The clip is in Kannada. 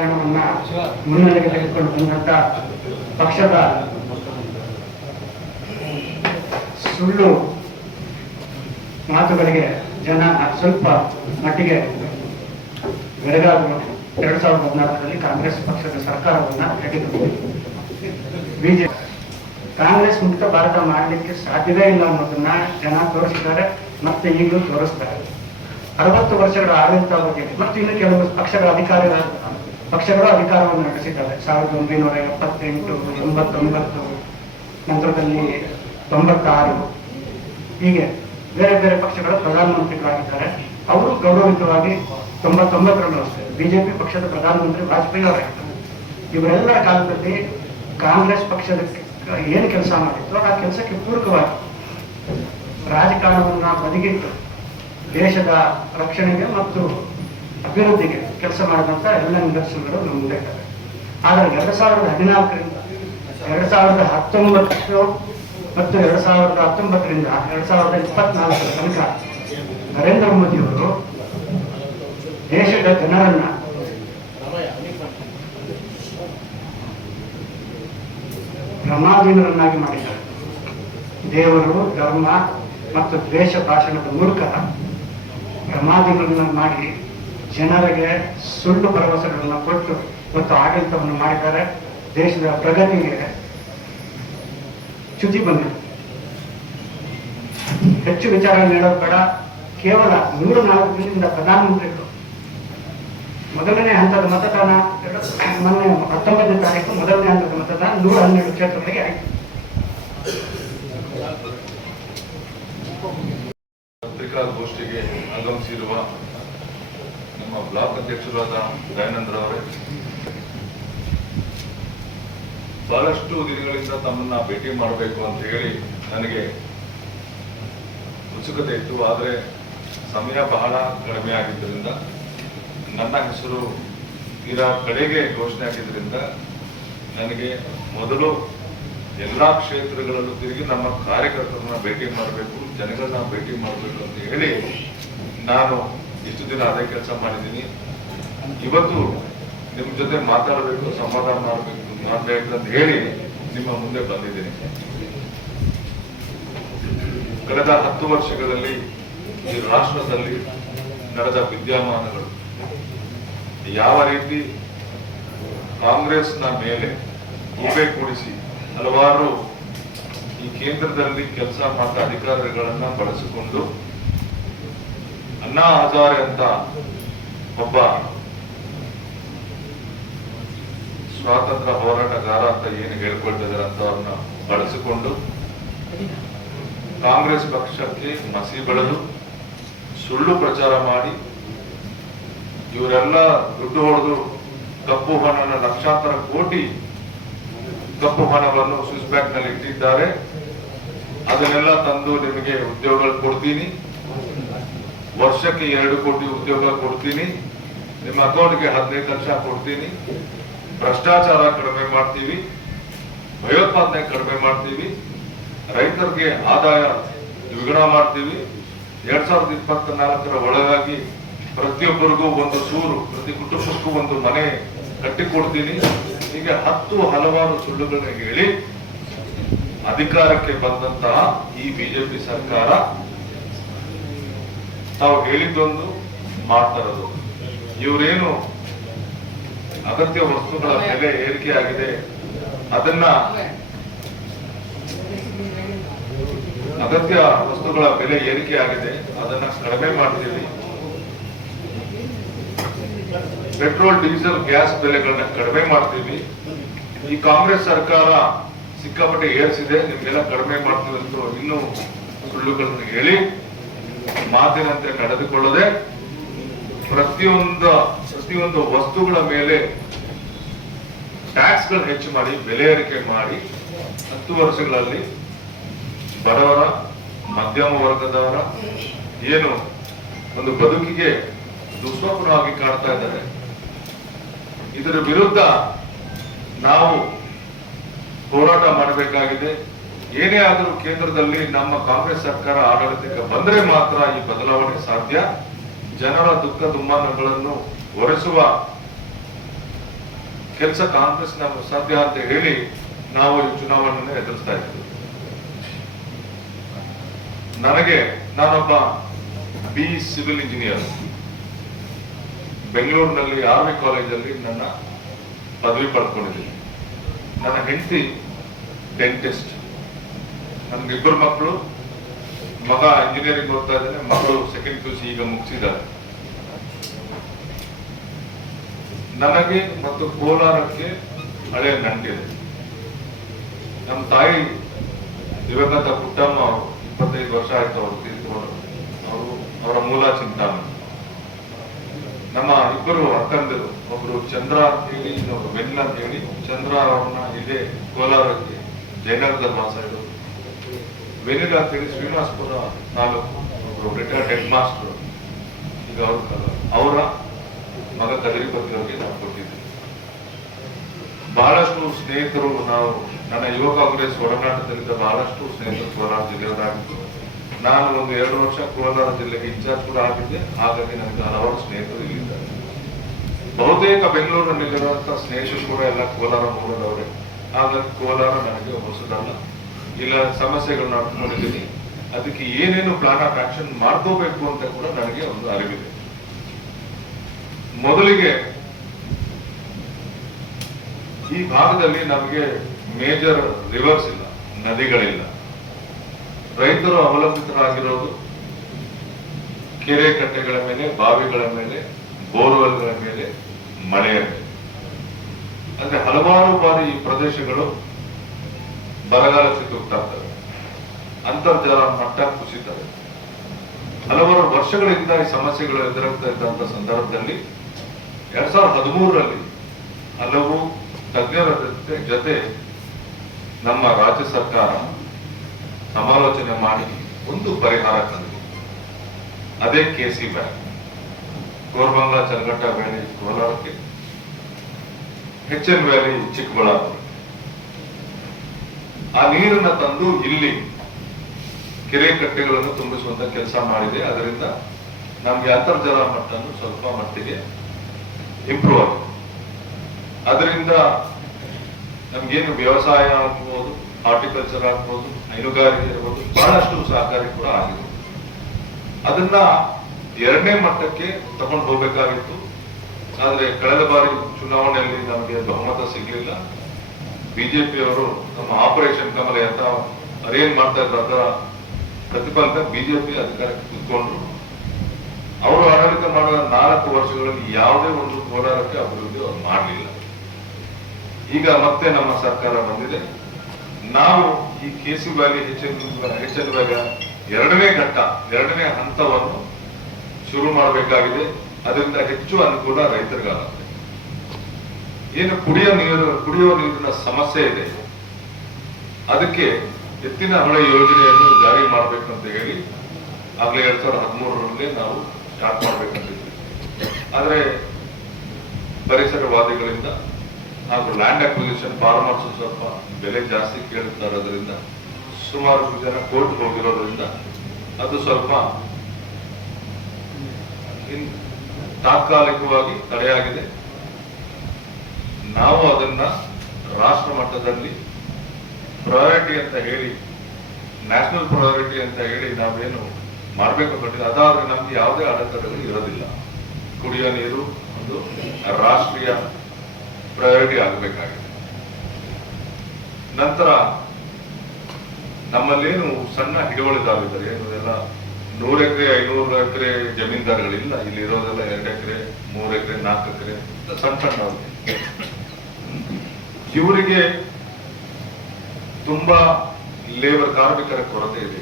ಕಾರಣವನ್ನ ಮುನ್ನೆಲೆಗೆ ತೆಗೆದುಕೊಂಡು ಬಂದಂತ ಪಕ್ಷದ ಸುಳ್ಳು ಮಾತುಗಳಿಗೆ ಜನ ಸ್ವಲ್ಪ ಮಟ್ಟಿಗೆ ಬೆಳಗಾವಿ ಎರಡ್ ಸಾವಿರದ ಹದಿನಾಲ್ಕರಲ್ಲಿ ಕಾಂಗ್ರೆಸ್ ಪಕ್ಷದ ಸರ್ಕಾರವನ್ನ ತೆಗೆದುಕೊಂಡು ಬಿಜೆಪಿ. ಕಾಂಗ್ರೆಸ್ ಮುಕ್ತ ಭಾರತ ಮಾಡಲಿಕ್ಕೆ ಸಾಧ್ಯವೇ ಇಲ್ಲ ಅನ್ನೋದನ್ನ ಜನ ತೋರಿಸಿದ್ದಾರೆ ಮತ್ತೆ ಈಗಲೂ ತೋರಿಸ್ತಾರೆ. ಅರವತ್ತು ವರ್ಷಗಳ ಆಡಳಿತ ಬಗ್ಗೆ ಮತ್ತು ಇನ್ನು ಕೆಲವು ಪಕ್ಷಗಳ ಅಧಿಕಾರ ಪಕ್ಷಗಳು ಅಧಿಕಾರವನ್ನು ನಡೆಸಿದ್ದಾರೆ ಸಾವಿರದ ಒಂಬೈನೂರ ಎಪ್ಪತ್ತೆಂಟು, ಎಂಬತ್ತೊಂಬತ್ತು, ನಂತರದಲ್ಲಿ ತೊಂಬತ್ತಾರು. ಹೀಗೆ ಬೇರೆ ಬೇರೆ ಪಕ್ಷಗಳ ಪ್ರಧಾನಮಂತ್ರಿಗಳಾಗಿದ್ದಾರೆ. ಅವರು ಗೌರವಿತವಾಗಿ ತೊಂಬತ್ತೊಂಬತ್ತರಲ್ಲೂ ಅಷ್ಟೇ. ಬಿಜೆಪಿ ಪಕ್ಷದ ಪ್ರಧಾನಮಂತ್ರಿ ವಾಜಪೇಯಿ ಅವರಾಗಿದ್ದಾರೆ. ಇವರೆಲ್ಲ ಕಾಲದಲ್ಲಿ ಕಾಂಗ್ರೆಸ್ ಪಕ್ಷದ ಏನು ಕೆಲಸ ಮಾಡಿತ್ತು ಆ ಕೆಲಸಕ್ಕೆ ಪೂರಕವಾಗಿ ರಾಜಕಾರಣವನ್ನು ಬದಿಗಿಟ್ಟು ದೇಶದ ರಕ್ಷಣೆಗೆ ಮತ್ತು ಅಭಿವೃದ್ಧಿಗೆ ಕೆಲಸ ಮಾಡಿದಂತ ಎಲ್ಲ ನಿದರ್ಶನಗಳು ನಮ್ಮ ಮುಂದೆ ಇದ್ದಾವೆ ಆದರೆ ಎರಡ್ ಸಾವಿರದ ಹದಿನಾಲ್ಕರಿಂದ, ಎರಡ್ ಸಾವಿರದ ಹತ್ತೊಂಬತ್ತು ಮತ್ತು ಎರಡ್ ಸಾವಿರದ ಹತ್ತೊಂಬತ್ತರಿಂದ, ಎರಡ್ ಸಾವಿರದ ಇಪ್ಪತ್ನಾಲ್ಕರ ತನಕ ನರೇಂದ್ರ ಮೋದಿಯವರು ದೇಶದ ಜನರನ್ನ ಭ್ರಮಾಧೀನರನ್ನಾಗಿ ಮಾಡಿದ್ದಾರೆ. ದೇವರು, ಧರ್ಮ ಮತ್ತು ದ್ವೇಷ ಭಾಷಣದ ಮೂಲಕ ಭ್ರಮಾಧೀನರನ್ನ ಮಾಡಿ ಜನರಿಗೆ ಸುಳ್ಳು ಭರವಸೆಗಳನ್ನು ಕೊಟ್ಟು ಮತ್ತು ಆಡಳಿತವನ್ನು ಮಾಡಿದ್ದಾರೆ. ದೇಶದ ಪ್ರಗತಿಗೆ ಚ್ಯುತಿ ಬಂದ ಹೆಚ್ಚು ವಿಚಾರ ನೀಡೋದು ಬೇಡ. ಕೇವಲ ನೂರ ನಾಲ್ಕು ದಿನದಿಂದ ಪ್ರಧಾನಮಂತ್ರಿಗಳು ಮೊದಲನೇ ಹಂತದ ಮತದಾನ ಮೊನ್ನೆ ಹತ್ತೊಂಬತ್ತನೇ ತಾರೀಕು, ಮೊದಲನೇ ಹಂತದ ಮತದಾನ ನೂರ ಹನ್ನೆರಡು ಕ್ಷೇತ್ರಗಳಿಗೆ ಆಯಿತು. ಪತ್ರಿಕಾಗೋಷ್ಠಿಗೆ ಆಗಮಿಸಿರುವ ನಮ್ಮ ಬ್ಲಾಕ್ ಅಧ್ಯಕ್ಷರಾದ ದಯಾನಂದ್ರವರೇ ಬಹಳಷ್ಟು ದಿನಗಳಿಂದ ತಮ್ಮನ್ನ ಭೇಟಿ ಮಾಡಬೇಕು ಅಂತ ಹೇಳಿ ನನಗೆ ಉತ್ಸುಕತೆ ಇತ್ತು. ಆದರೆ ಸಮಯ ಬಹಳ ಕಡಿಮೆ ಆಗಿದ್ದರಿಂದ, ನನ್ನ ಹೆಸರು ಇರ ಕಡೆಗೆ ಘೋಷಣೆ ಆಗಿದ್ದರಿಂದ ನನಗೆ ಮೊದಲು ಎಲ್ಲಾ ಕ್ಷೇತ್ರಗಳಲ್ಲೂ ತಿರುಗಿ ನಮ್ಮ ಕಾರ್ಯಕರ್ತರನ್ನ ಭೇಟಿ ಮಾಡಬೇಕು, ಜನಗಳನ್ನ ಭೇಟಿ ಮಾಡಬೇಕು ಅಂತ ಹೇಳಿ ನಾನು ಇಷ್ಟು ದಿನ ಅದೇ ಕೆಲಸ ಮಾಡಿದ್ದೀನಿ. ಇವತ್ತು ನಿಮ್ಮ ಜೊತೆ ಮಾತಾಡಬೇಕು, ಸಮಾಧಾನ ಮಾಡಬೇಕು ಮಾಡಬೇಕು ಅಂತ ಹೇಳಿ ನಿಮ್ಮ ಮುಂದೆ ಬಂದಿದ್ದೀನಿ. ಕಳೆದ ಹತ್ತು ವರ್ಷಗಳಲ್ಲಿ ಈ ರಾಷ್ಟ್ರದಲ್ಲಿ ನಡೆದ ವಿದ್ಯಮಾನಗಳು, ಯಾವ ರೀತಿ ಕಾಂಗ್ರೆಸ್ನ ಮೇಲೆ ಗೂಬೆ ಕೂಡಿಸಿ ಹಲವಾರು ಈ ಕೇಂದ್ರದಲ್ಲಿ ಕೆಲಸ ಮಾಡಿದ ಅಧಿಕಾರಿಗಳನ್ನ ಬಳಸಿಕೊಂಡು ಅಣ್ಣಾ ಹಜಾರೆ ಅಂತ ಒಬ್ಬ ಸ್ವಾತಂತ್ರ್ಯ ಹೋರಾಟಗಾರ ಅಂತ ಏನು ಹೇಳ್ಕೊಳ್ತಿದ್ದಾರೆ ಅಂತ ಅವ್ರನ್ನ ಬಳಸಿಕೊಂಡು ಕಾಂಗ್ರೆಸ್ ಪಕ್ಷಕ್ಕೆ ಮಸಿ ಬೆಳೆದು ಸುಳ್ಳು ಪ್ರಚಾರ ಮಾಡಿ ಇವರೆಲ್ಲ ದುಡ್ಡು ಹೊಡೆದು ಕಪ್ಪು ಹಣನ ಲಕ್ಷಾಂತರ ಕೋಟಿ ಕಪ್ಪು ಹಣವನ್ನು ಸ್ವಿಸ್ ಬ್ಯಾಂಕ್ನಲ್ಲಿ ಇಟ್ಟಿದ್ದಾರೆ. ಅದನ್ನೆಲ್ಲ ತಂದು ನಿಮಗೆ ಉದ್ಯೋಗಗಳು ಕೊಡ್ತೀನಿ. ವರ್ಷಕ್ಕೆ ಎರಡು ಕೋಟಿ ಉದ್ಯೋಗ ಕೊಡ್ತೀನಿ. ನಿಮ್ಮ ಅಕೌಂಟ್ಗೆ ಹದಿನೈದು ಲಕ್ಷ ಕೊಡ್ತೀನಿ. ಭ್ರಷ್ಟಾಚಾರ ಕಡಿಮೆ ಮಾಡ್ತೀವಿ. ಭಯೋತ್ಪಾದನೆ ಕಡಿಮೆ ಮಾಡ್ತೀವಿ. ರೈತರಿಗೆ ಆದಾಯ ದ್ವಿಗುಣ ಮಾಡ್ತೀವಿ. ಎರಡ್ ಸಾವಿರದ ಇಪ್ಪತ್ತ ನಾಲ್ಕರ ಒಳಗಾಗಿ ಪ್ರತಿಯೊಬ್ಬರಿಗೂ ಒಂದು ಸೂರು, ಪ್ರತಿ ಕುಟುಂಬಕ್ಕೂ ಒಂದು ಮನೆ ಕಟ್ಟಿಕೊಡ್ತೀನಿ. ಹೀಗೆ ಹತ್ತು ಹಲವಾರು ಸುಳ್ಳುಗಳನ್ನ ಹೇಳಿ ಅಧಿಕಾರಕ್ಕೆ ಬಂದಂತಹ ಈ ಬಿಜೆಪಿ ಸರ್ಕಾರ ತಾವು ಹೇಳಿದ್ದೊಂದು ಮಾಡ್ತಾರದು ಇವರೇನು ಅಗತ್ಯ ವಸ್ತುಗಳ ಬೆಲೆ ಏರಿಕೆ ಆಗಿದೆ ಅದನ್ನ ಅಗತ್ಯ ವಸ್ತುಗಳ ಬೆಲೆ ಏರಿಕೆ ಆಗಿದೆ ಅದನ್ನ ಕಡಿಮೆ ಮಾಡ್ತೀವಿ ಪೆಟ್ರೋಲ್ ಡೀಸೆಲ್ ಗ್ಯಾಸ್ ಬೆಲೆಗಳನ್ನ ಕಡಿಮೆ ಮಾಡ್ತೀವಿ. ಈ ಕಾಂಗ್ರೆಸ್ ಸರ್ಕಾರ ಸಿಕ್ಕಾಪಟ್ಟೆ ಏರಿಸಿದೆ ನಿಮ್ಗೆಲ್ಲ ಕಡಿಮೆ ಮಾಡ್ತೀವಿ ಅಂತ ಇನ್ನೂ ಸುಳ್ಳುಗಳನ್ನು ಹೇಳಿ ಮಾತಿನಂತೆ ನಡೆದುಕೊಳ್ಳದೆ ಪ್ರತಿಯೊಂದು ಪ್ರತಿಯೊಂದು ವಸ್ತುಗಳ ಮೇಲೆ ಟ್ಯಾಕ್ಸ್ಗಳು ಹೆಚ್ಚು ಮಾಡಿ, ಬೆಲೆ ಏರಿಕೆ ಮಾಡಿ, ಹತ್ತು ವರ್ಷಗಳಲ್ಲಿ ಬಡವರ, ಮಧ್ಯಮ ವರ್ಗದವರ ಏನು ಒಂದು ಬದುಕಿಗೆ ದುಸ್ವಪ್ನವಾಗಿ ಕಾಡ್ತಾ ಇದ್ದಾರೆ. ಇದರ ವಿರುದ್ಧ ನಾವು ಹೋರಾಟ ಮಾಡಬೇಕಾಗಿದೆ. ಏನೇ ಆದರೂ ಕೇಂದ್ರದಲ್ಲಿ ನಮ್ಮ ಕಾಂಗ್ರೆಸ್ ಸರ್ಕಾರ ಆಡಳಿತಕ್ಕೆ ಬಂದ್ರೆ ಮಾತ್ರ ಈ ಬದಲಾವಣೆ ಸಾಧ್ಯ. ಜನರ ದುಃಖ ದುಮ್ಮಾನಗಳನ್ನು ಒರೆಸುವ ಕೆಲಸ ಕಾಂಗ್ರೆಸ್ ನಮಗೆ ಸಾಧ್ಯ ಅಂತ ಹೇಳಿ ನಾವು ಈ ಚುನಾವಣೆಯನ್ನು ಎದುರಿಸ್ತಾ ಇದ್ದೀವಿ. ನನಗೆ ನಾನೊಬ್ಬ ಬಿ ಸಿವಿಲ್ ಇಂಜಿನಿಯರ್. ಬೆಂಗಳೂರಿನಲ್ಲಿ ಆರ್ಮಿ ಕಾಲೇಜಲ್ಲಿ ನನ್ನ ಪದವಿ ಪಡ್ಕೊಂಡಿದ್ದೀನಿ. ನನ್ನ ಹೆಂಡತಿ ಡೆಂಟಿಸ್ಟ್. ನನ್ಗಿಬ್ಬರು ಮಕ್ಕಳು, ಮಗ ಇಂಜಿನಿಯರಿಂಗ್ ಓದ್ತಾ ಇದ್ದಾನೆ, ಮಗಳು ಸೆಕೆಂಡ್ ಪಿ ಈಗ ಮುಗಿಸಿದ್ದಾರೆ. ನನಗೆ ಮತ್ತು ಕೋಲಾರಕ್ಕೆ ಹಳೆಯ ನಂಟಿದೆ ನಮ್ಮ ತಾಯಿ ದಿವಂಗತ ಪುಟ್ಟಮ್ಮ ಅವರು ಇಪ್ಪತ್ತೈದು ವರ್ಷ ಆಯ್ತು ಅವರು ತೀರ್ಕೊಂಡು ಅವರು ಅವರ ಮೂಲ ಚಿಂತಾನ ನಮ್ಮ ಇಬ್ಬರು ಅಕ್ಕಂದಿರು, ಒಬ್ರು ಚಂದ್ರ ಅಂತ ಹೇಳಿ, ಇನ್ನೊಬ್ರು ಬೆನ್ನ ಅಂತ ಹೇಳಿ, ಚಂದ್ರ ಅವ್ರನ್ನ ಇದೇ ಕೋಲಾರಕ್ಕೆ ಜಯನಗರದಲ್ಲಿ ವಾಸ ಇರೋದು. ವೆನಿಲ್ ಅಂತ ಹೇಳಿ ಶ್ರೀನಿವಾಸಪುರ ತಾಲೂಕು ಒಬ್ಬರು ರಿಟೈರ್ಡ್ ಹೆಡ್ ಮಾಸ್ಟರ್ ಈಗ ಅವ್ರ ಅವರ ಮಗ ಕದರಿಪತಿ ಅವರಿಗೆ ನಾವು ಕೊಟ್ಟಿದ್ದೀವಿ ಬಹಳಷ್ಟು ಸ್ನೇಹಿತರು ನಾವು, ನನ್ನ ಯುವ ಕಾಂಗ್ರೆಸ್ ಒಡನಾಟದಲ್ಲಿದ್ದ ಬಹಳಷ್ಟು ಸ್ನೇಹಿತರು ಕೋಲಾರ ಜಿಲ್ಲೆಯವರಾಗಿದ್ದು ನಾನು ಒಂದು ಎರಡು ವರ್ಷ ಕೋಲಾರ ಜಿಲ್ಲೆಗೆ ಇನ್ಚಾರ್ಜ್ ಕೂಡ ಆಗಿದ್ದೆ, ಹಾಗಾಗಿ ನನಗೆ ಹಲವಾರು ಸ್ನೇಹಿತರು ಇಲ್ಲಿದ್ದಾರೆ. ಬಹುತೇಕ ಬೆಂಗಳೂರಿನಲ್ಲಿರುವಂತಹ ಸ್ನೇಹಿತರು ಕೂಡ ಎಲ್ಲ ಕೋಲಾರ ಮೂಲದವರೇ. ಹಾಗಾಗಿ ಕೋಲಾರ ನನಗೆ ಹೊಸದಲ್ಲ. ಇಲ್ಲ, ಸಮಸ್ಯೆಗಳನ್ನ ಅರ್ಥಕೊಂಡಿದ್ದೀನಿ ಅದಕ್ಕೆ ಏನೇನು ಪ್ಲಾನ್ ಆಫ್ ಆಕ್ಷನ್ ಮಾಡ್ಕೋಬೇಕು ಅಂತ ಕೂಡ ನನಗೆ ಒಂದು ಅರಿವಿದೆ. ಮೊದಲಿಗೆ ಈ ಭಾಗದಲ್ಲಿ ನಮಗೆ ಮೇಜರ್ ರಿವರ್ಸ್ ಇಲ್ಲ, ನದಿಗಳಿಲ್ಲ. ರೈತರು ಅವಲಂಬಿತರಾಗಿರೋದು ಕೆರೆ ಕಟ್ಟೆಗಳ ಮೇಲೆ, ಬಾವಿಗಳ ಮೇಲೆ, ಬೋರ್ವೆಲ್ಗಳ ಮೇಲೆ ಮಳೆಯ ಮೇಲೆ ಅಂದ್ರೆ ಹಲವಾರು ಬಾರಿ ಈ ಪ್ರದೇಶಗಳು ಬರಗಾಲಕ್ಕೆ ತುತ್ತಾಗ್ತವೆ ಅಂತರ್ಜಲ ಮಟ್ಟ ಕುಸಿತವೆ ಹಲವಾರು ವರ್ಷಗಳಿಂದ ಈ ಸಮಸ್ಯೆಗಳು ಎದುರಾಗ್ತಾ ಇದ್ದಂತ ಸಂದರ್ಭದಲ್ಲಿ ಎರಡ್ ಸಾವಿರದ ಹದಿಮೂರರಲ್ಲಿ ಹಲವು ತಜ್ಞರ ಜೊತೆ ನಮ್ಮ ರಾಜ್ಯ ಸರ್ಕಾರ ಸಮಾಲೋಚನೆ ಮಾಡಿ ಒಂದು ಪರಿಹಾರ ತಂದಿದೆ. ಅದೇ K C bank Koramangala Challaghatta valley ಕೋಲಾರಕ್ಕೆ. H N valley Chikkaballapur. ಆ ನೀರನ್ನ ತಂದು ಇಲ್ಲಿ ಕೆರೆ ಕಟ್ಟೆಗಳನ್ನು ತುಂಬಿಸುವಂತ ಕೆಲಸ ಮಾಡಿದೆ. ಅದರಿಂದ ನಮ್ಗೆ ಅಂತರ್ಜಲ ಮಟ್ಟ ಸ್ವಲ್ಪ ಮಟ್ಟಿಗೆ ಇಂಪ್ರೂವ್ ಆಗಿದೆ. ಅದರಿಂದ ನಮ್ಗೇನು ವ್ಯವಸಾಯ ಆಗ್ಬೋದು ಹಾರ್ಟಿಕಲ್ಚರ್ ಆಗ್ಬೋದು, ಹೈನುಗಾರಿಕೆ ಇರ್ಬೋದು, ಬಹಳಷ್ಟು ಸಹಕಾರಿ ಕೂಡ ಆಗಿದೆ. ಅದನ್ನ ಎರಡನೇ ಮಟ್ಟಕ್ಕೆ ತಗೊಂಡು ಹೋಗ್ಬೇಕಾಗಿತ್ತು. ಆದ್ರೆ ಕಳೆದ ಬಾರಿ ಚುನಾವಣೆಯಲ್ಲಿ ನಮಗೆ ಬಹುಮತ ಸಿಗ್ಲಿಲ್ಲ. ಬಿಜೆಪಿಯವರು ನಮ್ಮ ಆಪರೇಷನ್ ಕಮಲ ಅಂತ ಅದೇನ್ ಮಾಡ್ತಾ ಇದ್ರು ಅದರ ಪ್ರತಿಫಲಕ ಬಿಜೆಪಿ ಅಧಿಕಾರಕ್ಕೆ ಕುತ್ಕೊಂಡ್ರು. ಅವರು ಆಡಳಿತ ಮಾಡಿದ ನಾಲ್ಕು ವರ್ಷಗಳಲ್ಲಿ ಯಾವುದೇ ಒಂದು ಕೋಲಾರಕ್ಕೆ ಅಭಿವೃದ್ಧಿ ಅವರು ಮಾಡಲಿಲ್ಲ. ಈಗ ಮತ್ತೆ ನಮ್ಮ ಸರ್ಕಾರ ಬಂದಿದೆ. ನಾವು ಈ ಕೆಸಿ ವ್ಯಾಲಿ ಎಚ್ ಎರಡನೇ ಘಟ್ಟ, ಎರಡನೇ ಹಂತವನ್ನು ಶುರು ಮಾಡಬೇಕಾಗಿದೆ. ಅದರಿಂದ ಹೆಚ್ಚು ಅನುಕೂಲ ರೈತರಿಗಾಗುತ್ತೆ. ಏನು ಕುಡಿಯೋ ನೀರು, ಕುಡಿಯುವ ನೀರಿನ ಸಮಸ್ಯೆ ಇದೆ. ಅದಕ್ಕೆ ಎತ್ತಿನ ಹೊಳೆ ಯೋಜನೆಯನ್ನು ಜಾರಿ ಮಾಡಬೇಕಂತ ಹೇಳಿ ಆಗಲೇ ಎರಡ್ ಸಾವಿರದ ಹದಿಮೂರರಲ್ಲಿ ನಾವು ಸ್ಟಾರ್ಟ್ ಮಾಡಬೇಕಂತಿದ್ವಿ. ಆದರೆ ಪರಿಸರವಾದಿಗಳಿಂದ ಹಾಗೂ ಲ್ಯಾಂಡ್ ಅಕ್ವಿಸಿಷನ್ ಫಾರ್ಮರ್ಸ್ ಸ್ವಲ್ಪ ಬೆಲೆ ಜಾಸ್ತಿ ಕೇಳುತ್ತಾ ಇರೋದ್ರಿಂದ, ಸುಮಾರು ಜನ ಕೋರ್ಟ್ ಹೋಗಿರೋದ್ರಿಂದ ಅದು ಸ್ವಲ್ಪ ತಾತ್ಕಾಲಿಕವಾಗಿ ತಡೆಯಾಗಿದೆ. ನಾವು ಅದನ್ನ ರಾಷ್ಟ್ರ ಮಟ್ಟದಲ್ಲಿ ಪ್ರಯಾರಿಟಿ ಅಂತ ಹೇಳಿ ನ್ಯಾಷನಲ್ ಪ್ರಯಾರಿಟಿ ಅಂತ ಹೇಳಿ ನಾವೇನು ಮಾಡಬೇಕು ಕೊಟ್ಟಿದ್ದು ಅದಾದ್ರೆ ನಮ್ಗೆ ಯಾವುದೇ ಅಡೆತಡೆಗಳು ಇರೋದಿಲ್ಲ. ಕುಡಿಯೋ ನೀರು ಒಂದು ರಾಷ್ಟ್ರೀಯ ಪ್ರಯಾರಿಟಿ ಆಗಬೇಕಾಗಿದೆ. ನಂತರ ನಮ್ಮಲ್ಲೇನು ಸಣ್ಣ ಹಿಡುವಳಿದಾಗಿದ್ದಾರೆ ಏನು ಎಲ್ಲ ನೂರು ಎಕರೆ, ಐನೂರು ಎಕರೆ ಜಮೀನ್ದಾರಗಳಿಲ್ಲ. ಇಲ್ಲಿ ಇರೋದೆಲ್ಲ ಎರಡು ಎಕರೆ, ಮೂರು ಎಕರೆ, ನಾಲ್ಕು ಎಕರೆ, ಸಣ್ಣ ಸಣ್ಣ ಇವರಿಗೆ ತುಂಬಾ ಲೇಬರ್ ಕಾರ್ಮಿಕರ ಕೊರತೆ ಇದೆ.